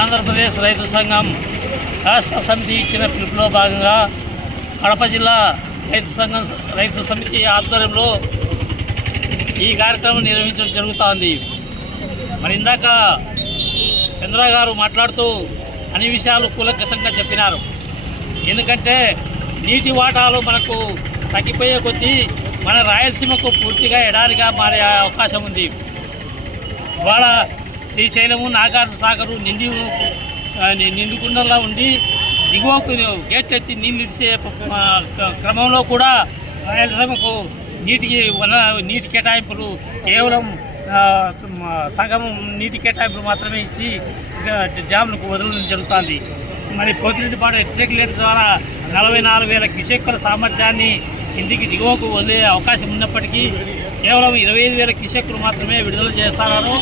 ఆంధ్రప్రదేశ్ రైతు సంఘం రాష్ట్ర సమితి ఇచ్చిన పిలుపులో భాగంగా కడప జిల్లా రైతు సమితి ఆధ్వర్యంలో ఈ కార్యక్రమం నిర్వహించడం జరుగుతోంది. మరి ఇందాక చంద్ర గారు మాట్లాడుతూ అన్ని విషయాలు కూలంకషంగా చెప్పినారు. ఎందుకంటే నీటి వాటాలు మనకు తగ్గిపోయే కొద్దీ మన రాయలసీమకు పూర్తిగా ఎడారిగా మారే అవకాశం ఉంది. ఇవాళ శ్రీశైలము, నాగార్జున సాగరు నిండుకుండలా ఉండి దిగువకు గేట్ ఎత్తి నీళ్ళు ఇచ్చే క్రమంలో కూడా రాయలసీమకు నీటి కేటాయింపులు కేవలం సగం నీటి కేటాయింపులు మాత్రమే ఇచ్చి డ్యామ్లకు వదలడం జరుగుతుంది. మరి పోతిరెడ్డిపాడు రెగ్యులేటర్ ద్వారా 44,000 క్యూసెక్కుల సామర్థ్యాన్ని కిందికి దిగువకు వదిలే అవకాశం ఉన్నప్పటికీ కేవలం 25,000 క్యూసెక్కులు మాత్రమే విడుదల చేస్తున్నారు.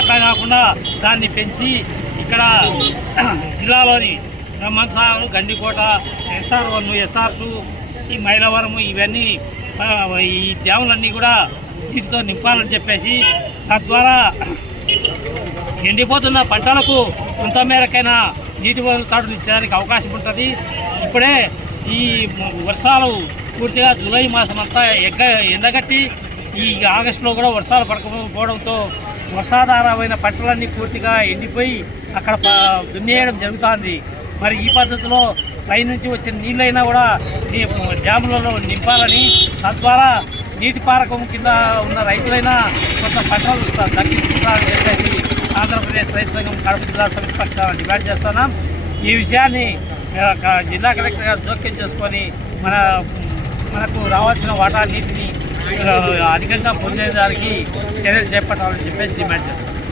అట్లా కాకుండా దాన్ని పెంచి ఇక్కడ జిల్లాలోని బ్రహ్మసాగర్, గండికోట, SR1, SR2, ఈ మైలవరము ఇవన్నీ ఈ డ్యాములన్నీ కూడా నీటితో నింపాలని చెప్పేసి తద్వారా ఎండిపోతున్న పంటలకు కొంత మేరకైనా నీటి వదులుతాడులు ఇచ్చేదానికి అవకాశం ఉంటుంది. ఇప్పుడే ఈ వర్షాలు పూర్తిగా జూలై మాసం అంతా ఎండగట్టి ఈ ఆగస్టులో కూడా వర్షాలు పడకపోవడంతో వర్షాధారమైన పంటలన్నీ పూర్తిగా ఎండిపోయి అక్కడ దున్నేయడం జరుగుతుంది. మరి ఈ పద్ధతిలో పైనుంచి వచ్చిన నీళ్ళైనా కూడా డ్యాములలో నింపాలని, తద్వారా నీటి పారకం కింద ఉన్న రైతులైనా కొంత పంటలు దక్కించుకుంటారని చెప్పేసి ఆంధ్రప్రదేశ్ రైతు సంఘం కడప జిల్లా సమితి పక్షాన డిమాండ్ చేస్తున్నాం. ఈ విషయాన్ని జిల్లా కలెక్టర్ గారు జోక్యం చేసుకొని మనకు రావాల్సిన వాటా నీటిని అధికంగా పొందేదానికి చర్యలు చేపట్టాలని చెప్పేసి డిమాండ్ చేస్తున్నాం.